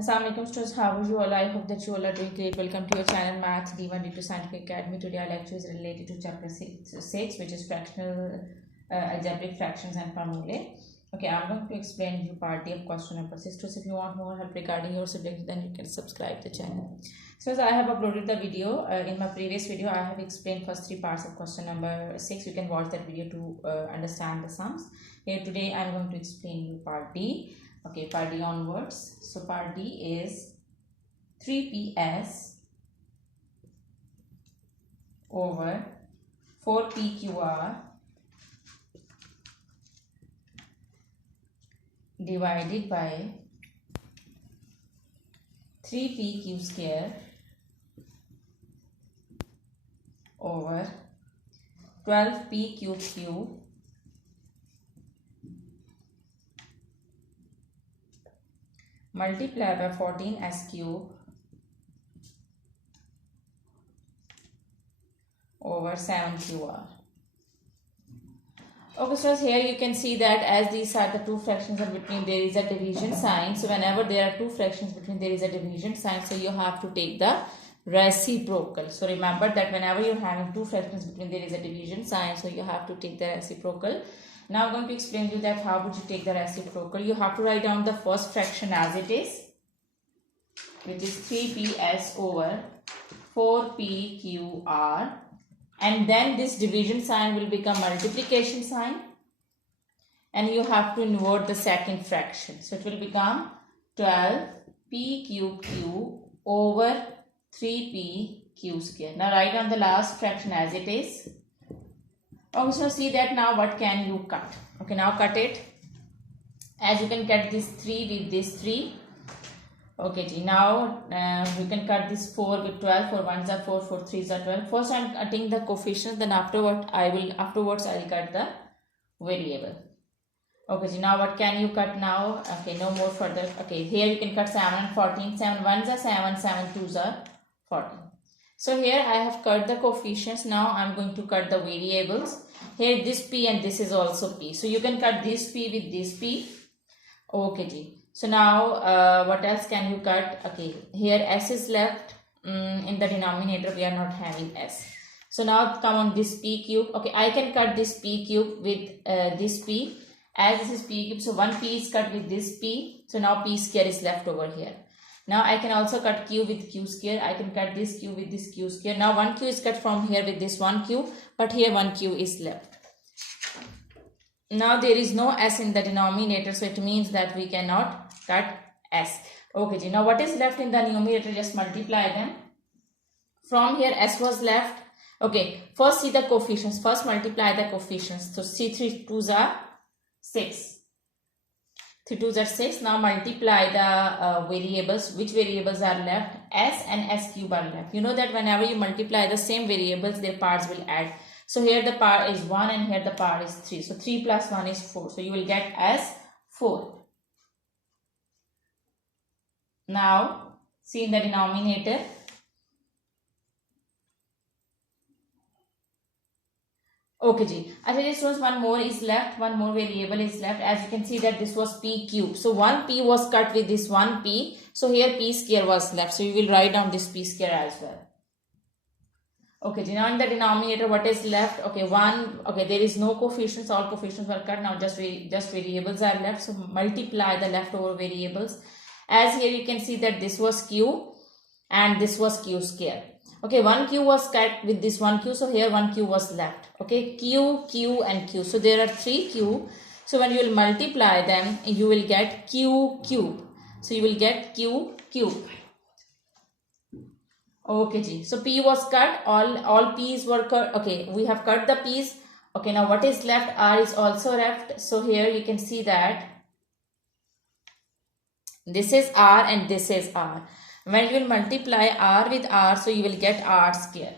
Assalamualaikum students, how are you all? I hope that you all are doing great. Welcome to your channel Math D1 D2 Scientific Academy. Today our lecture is related to chapter 6 which is fractional algebraic fractions and formulae. Okay, I'm going to explain you part D of question number 6. So if you want more help regarding your subject, then you can subscribe the channel. So as I have uploaded the video, in my previous video I have explained first three parts of question number 6. You can watch that video to understand the sums. Here today I'm going to explain you part D. Okay, part D onwards. So part D is 3PS over 4PQR divided by 3PQ square over 12PQQ multiply by 14S cube over 7QR. Okay, so here you can see that as these are the two fractions and between there is a division sign. So whenever there are two fractions between there is a division sign, so you have to take the reciprocal. So remember that whenever you're having two fractions between there is a division sign, so you have to take the reciprocal. Now I'm going to explain you that how would you take the reciprocal. You have to write down the first fraction as it is, which is 3PS over 4PQR, and then this division sign will become multiplication sign, and you have to invert the second fraction. So it will become 12PQQ over 3PQ square. Now write down the last fraction as it is. Also see that now what can you cut? Okay, now cut it. As you can cut this 3 with this 3. Okay, now we can cut this 4 with 12. 4 1s are 4, 4 3s are 12. First I am cutting the coefficients, then afterwards I will cut the variable. Okay, now what can you cut now? Okay, no more further. Okay, here you can cut 7 and 14. 7 1s are 7, 7 2s are 14. So here I have cut the coefficients. Now I am going to cut the variables. Here this p and this is also p. So you can cut this p with this p. Okay, so now what else can you cut? Okay, here s is left. In the denominator we are not having s. So now come on this p cube. Okay, I can cut this p cube with this p. As this is p cube, so one p is cut with this p. So now p square is left over here. Now I can also cut q with q square. I can cut this q with this q square. Now one q is cut from here with this one q, but here one q is left. Now there is no s in the denominator, so it means that we cannot cut s. Okay, now what is left in the numerator? Just multiply them. From here s was left. Okay, first see the coefficients. First multiply the coefficients. So c 3 2s are 6. 3 2s are 6. Now multiply the variables. Which variables are left? S and s cube are left. You know that whenever you multiply the same variables, their parts will add. So here the part is 1 and here the part is 3. So 3 plus 1 is 4. So you will get as 4. Now see in the denominator. Okay, ji. As this was one more is left, one more variable is left. As you can see that this was p cube. So one p was cut with this one p. So here p square was left. So you will write down this p square as well. Okay, now in the denominator what is left? Okay, one. Okay, there is no coefficients. All coefficients were cut. Now just variables are left. So multiply the leftover variables. As here you can see that this was q and this was q square. Okay, one q was cut with this one q, so here one q was left. Okay, q, q and q. So there are 3 q. So when you will multiply them, you will get q cube. So you will get q cube. Okay, so p was cut. All p's were cut. Okay, we have cut the p's. Okay, now what is left? R is also left. So here you can see that this is r and this is r. When you will multiply r with r, so you will get r square.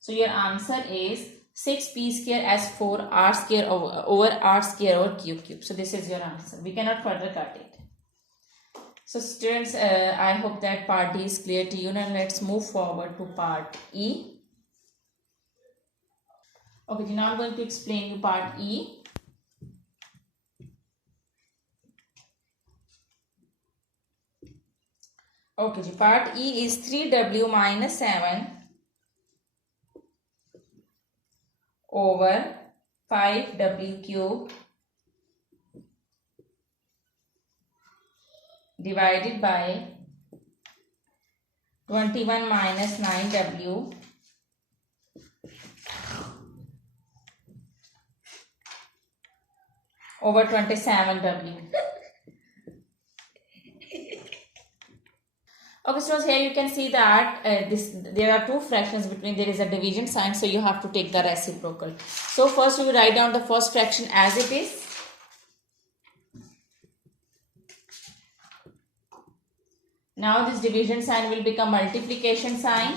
So your answer is 6p square as 4r square over r square over q cube. So this is your answer. We cannot further cut it. So students, I hope that part D is clear to you. Now let's move forward to part E. Okay, now I'm going to explain you part E. Okay ji, part E is 3w minus 7 over 5w cube divided by 21 minus 9w over 27w. Okay, so here you can see that there are two fractions between, there is a division sign, so you have to take the reciprocal. So first we will write down the first fraction as it is. Now this division sign will become multiplication sign.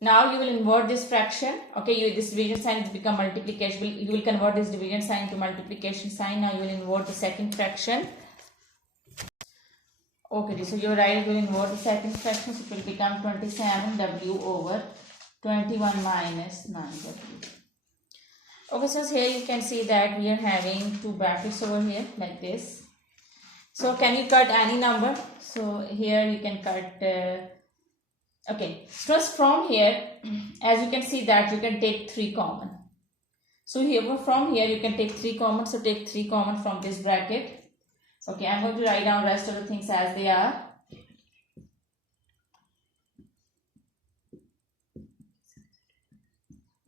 Now you will invert this fraction. Okay, this division sign has become multiplication. You will convert this division sign to multiplication sign. Now you will invert the second fraction. Okay, so you will invert the second fraction. So it will become 27w over 21 minus 9w. Okay, so here you can see that we are having two brackets over here like this. So can you cut any number? So here you can cut. Okay, so from here, as you can see that you can take 3 common. So here from here you can take 3 common. So take 3 common from this bracket. Okay, I'm going to write down rest of the things as they are.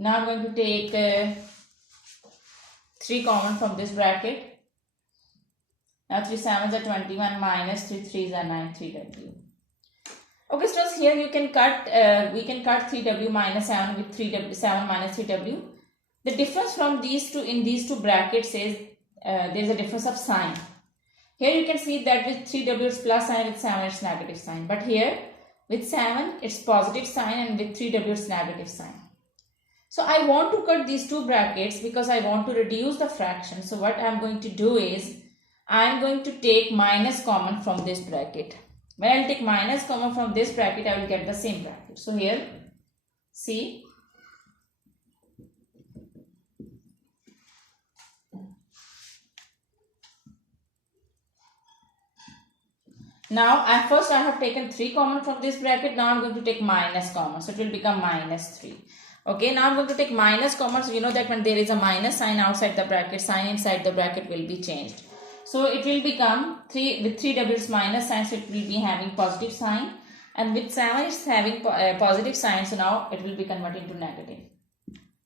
Now I'm going to take 3 common from this bracket. Now 3 7s are 21 minus 3 3s are 9, 3w. Okay, so here you can cut, we can cut 3w minus 7 with 3w, 7 minus 3w. The difference from these two, in these two brackets is, there is a difference of sign. Here you can see that with 3w it's plus sign, with 7 it's negative sign. But here with 7 it's positive sign and with 3w it's negative sign. So I want to cut these two brackets because I want to reduce the fraction. So what I am going to do is, I am going to take minus common from this bracket. When I will take minus common from this bracket, I will get the same bracket. So here, see. Now, at first I have taken 3 common from this bracket. Now I am going to take minus common. So it will become minus 3. Okay, now I am going to take minus common. So you know that when there is a minus sign outside the bracket, sign inside the bracket will be changed. So it will become 3 with 3w is minus sign, so it will be having positive sign, and with 7 it's having positive sign, so now it will be converted to negative.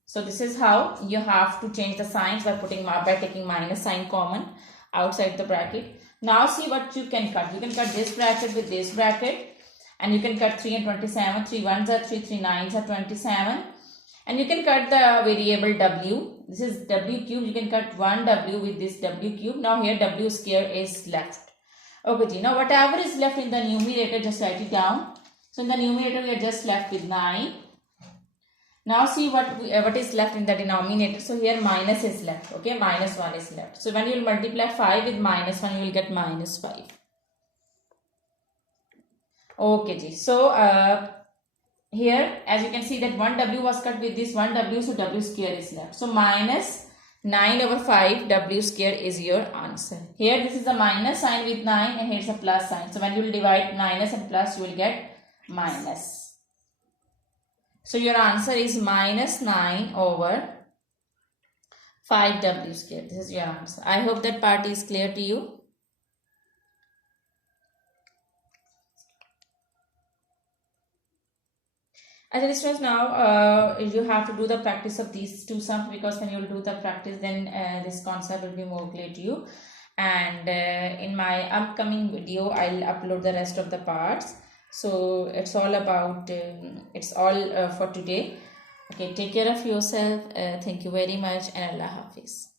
So this is how you have to change the signs by taking minus sign common outside the bracket. Now see what you can cut. You can cut this bracket with this bracket, and you can cut 3 and 27. 3 1s are 3, 3 9s are 27. And you can cut the variable w. This is w cube. You can cut 1w with this w cube. Now here w square is left. Okay, now whatever is left in the numerator, just write it down. So in the numerator we are just left with 9. Now see what is left in the denominator. So here minus is left. Okay, minus 1 is left. So when you will multiply 5 with minus 1, you will get minus 5. Okay, so here, as you can see that 1w was cut with this 1w, so w square is left. So minus 9 over 5 w square is your answer. Here this is a minus sign with 9 and here is a plus sign. So when you will divide minus and plus, you will get minus. So your answer is minus 9 over 5w square. This is your answer. I hope that part is clear to you. As students, now you have to do the practice of these two sums, because when you will do the practice, then this concept will be more clear to you. And in my upcoming video, I'll upload the rest of the parts. So it's all about, it's all for today. Okay, take care of yourself. Thank you very much, and Allah Hafiz.